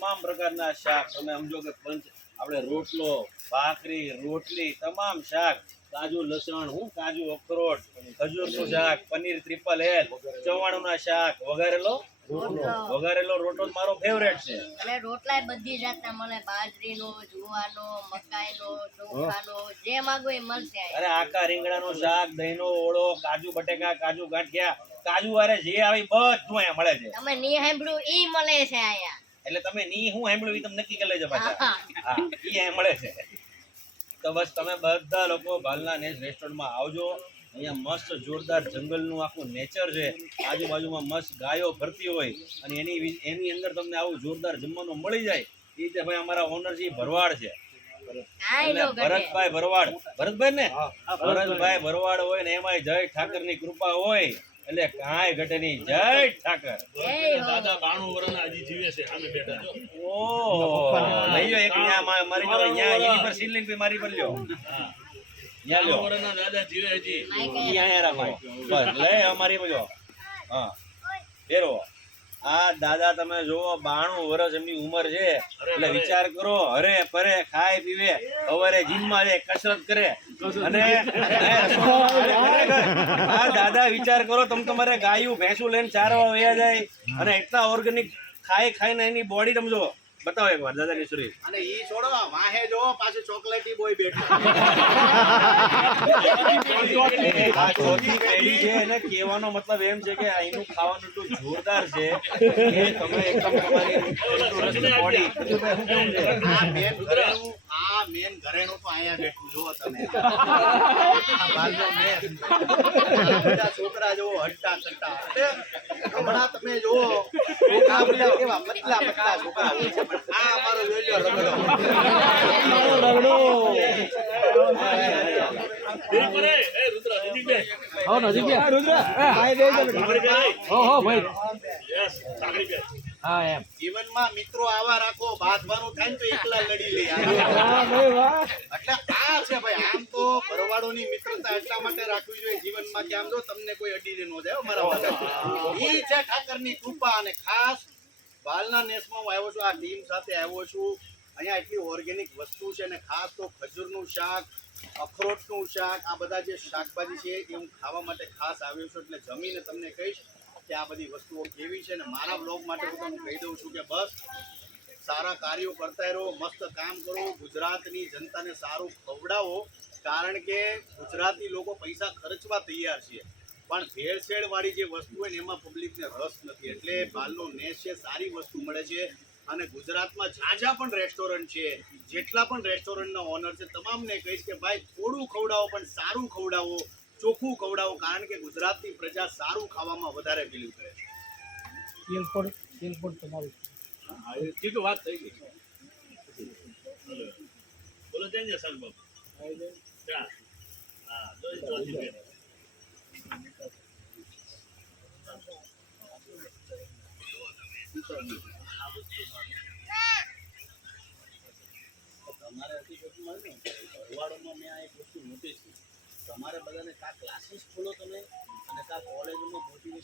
તમામ પ્રકારના શાક તમે સમજો કે પંચ આપણે રોટલો ભાખરી રોટલી તમામ શાક કાજુ લસણ કાજુ અખરોટ ખજૂરનું શાક પનીર ત્રિપલ એલ ચવાણુંના શાક વઘારેલો રોટલો મારો ફેવરેટ છે અને રોટલા બધી જાતના મળે બાજરીનો જુવાનો મકાઈનો ચોખાનો જે માંગો એ મળશે અરે આખા રીંગણાનો શાક દહીંનો ઓળો કાજુ બટેકા કાજુ ગાંઠિયા કાજુ વારે જે આવી બધું અહીંયા મળે છે તમે ની સાંભળ્યું ઈ મળે છે અહીંયા એટલે તમે ની હું સાંભળ્યું ઈ તમે નક્કી કરી લેજો પાછા હા ઈ અહીંયા મળે છે તો બસ તમે બધા લોકો ભાલના નેસ રેસ્ટોરન્ટમાં આવજો અહીંયા મસ્ત જોરદાર જંગલનું આખું નેચર છે આજુબાજુમાં મસ્ત ગાયો ફરતી હોય અને એની અંદર તમને આવું જોરદાર જમવાનું મળી જાય એ રીતે ભાઈ અમારા ઓનર છે ભરવાડ છે ભરતભાઈ ભરવાડ ભરતભાઈ ને ભરતભાઈ ભરવાડ હોય ને એમાં જય ઠાકર ની કૃપા હોય એટલે કાંઈ ઘટે નહીં જય ઠાકર દાદા 92 વર્ષના હજી જીવે છે સામે બેઠા છો ઓહ લઈ લો એક ન્યા મારી જોડે ન્યા એની પર સીલિંગ પે મારી પર લ્યો ન્યા લ્યો વર્ષના દાદા જીવે હજી ઈ આયા રાખો બસ લે અમારી બોલો હા ફેરો આ દાદા તમે જોવો 92 વર્ષ એમની ઉંમર છે એટલે વિચાર કરો હરે પરે ખાય પીવે સવારે જીમમાં જાય કસરત કરે અને આ દાદા વિચાર કરો તમે તમારે ગાયું ભેંસું લઈને ચારવા વયા જાય અને એટલા ઓર્ગેનિક ખાઈને એની બોડી તમે જો બતાવો એકવાર દાદાની શરીર અને ઈ છોડો વાહે જો પાછું ચોકલેટી બોય બેઠો આ ચોથી પેઢી છે એને કહેવાનો મતલબ એમ છે કે અહીંનું ખાવાનું એટલું જોરદાર છે કે તમે એકદમ તમારી બોડી આ મેન ઘરેણું તો અહીંયા બેઠું જુઓ તમે બધા છોકરા જુઓ હટ્ટા કટ્ટા હમણાં તમે જુઓ કેવા પતલા પતલા છોકરા હોય છે પણ આ અમારો જોઈ લો રગડો જીવનમાં મિત્રો આવા રાખો બાંધવાનું થાય ને તો એકલા લડી લે એટલે આ છે ભાઈ આમ તો ભરવાડોની મિત્રતા એટલા માટે રાખવી જોઈએ જીવનમાં કે આમ જો તમને કોઈ અડીને ન જાય મારા વાળા ઈ છે ઠાકરની કૃપા અને ખાસ બાલના નેસમાં હું આવ્યો છું આ ટીમ સાથે આવ્યો છું અહીંયા એટલી ઓર્ગેનિક વસ્તુ છે અને ખાસ તો ખજૂરનું શાક અખરોટનું શાક આ બધા જે શાકભાજી છે એ હું ખાવા માટે ખાસ આવ્યો છું એટલે જમીને તમને કહીશ કે આ બધી વસ્તુઓ કેવી છે અને મારા બ્લોગ માટે હું તમને કહી દઉં છું કે બસ સારા કાર્યો કરતા રહો મસ્ત કામ કરો ગુજરાતની જનતાને સારું ખવડાવો કારણ કે ગુજરાતી લોકો પૈસા ખર્ચવા તૈયાર છે પણ ભેળસેળ વાળી જે વસ્તુ હોય ને એમાં પબ્લિકને રસ નથી એટલે બાલનો નેસ છે સારી વસ્તુ મળે છે અને ગુજરાતમાં જ્યાં પણ રેસ્ટોરન્ટ છે જેટલા પણ રેસ્ટોરન્ટના ઓનર છે તમામને કહીશ કે ભાઈ થોડું ખવડાવો પણ સારું ખવડાવો ચોખ્ખું ખવડાવો કારણ કે ગુજરાતની પ્રજા સારું ખાવામાં વધારે બિલીવ કરે છે વાત થઈ ગઈ બોલો જય સાલ બાબુ હા તમારે હકીકતમાં ભરવાડોમાં મેં આ એક વસ્તુ નોટિસ કરી તમારે બધાને કા ક્લાસીસ ખોલો તમે અને કા કોલેજમાં મોટિવેશન